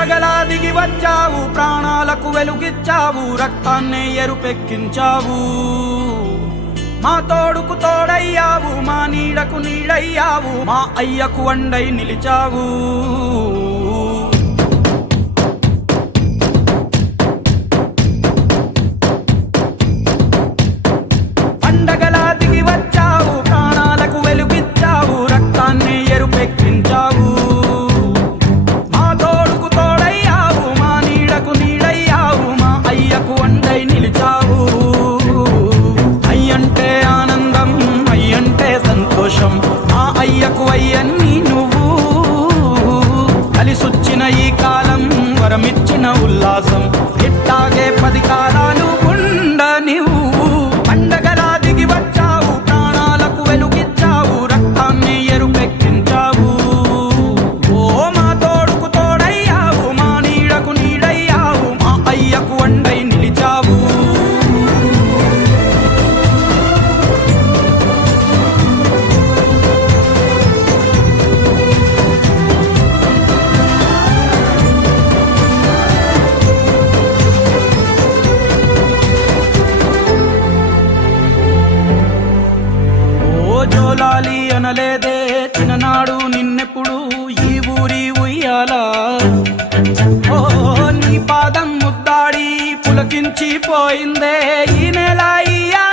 పండగలా దిగి వచ్చావు, ప్రాణాలకు వెలుగిచ్చావు, రక్తాన్నే ఎరుపెక్కించావు. మా తోడుకు తోడయ్యావు, మా నీడకు నీడయ్యావు, మా అయ్యకు వండై నిలిచావు. పండగలా దిగి వచ్చావు, ప్రాణాలకు వెలుగిచ్చావు, రక్తాన్ని ఎరుపెక్కించావు. మా తోడుకు తోడయ్యావు, మా నీడకు నీడయ్యావు, మా అయ్యకు వండై నిలిచావు. అయ్యంటే ఆనందం, అయ్యంటే సంతోషం, మా అయ్యకు అయ్యన్ని నువ్వు. కలిసొచ్చిన ఈ కాలం వరమిచ్చిన ఉల్లాసం, ఇట్టాగే 10 కాలాలు ఉండనివ్వు. పండగలా దిగి వచ్చావు, ప్రాణాలకు వెలుగిచ్చావు, రక్తాన్ని ఎరుపెక్కించావు. ఓ మా తోడుకు తోడయ్యావు, మా నీడకు నీడయ్యావు, మా అయ్యకు వండై నిలిచావు. జోలాలి అనలేదే చిన్ననాడు నిన్నెప్పుడు ఈ ఊరి ఉయ్యాలా. ఓ నీ పాదం ముద్దాడి పులకించిపోయిందే ఈ నెల ఇయ్యాల.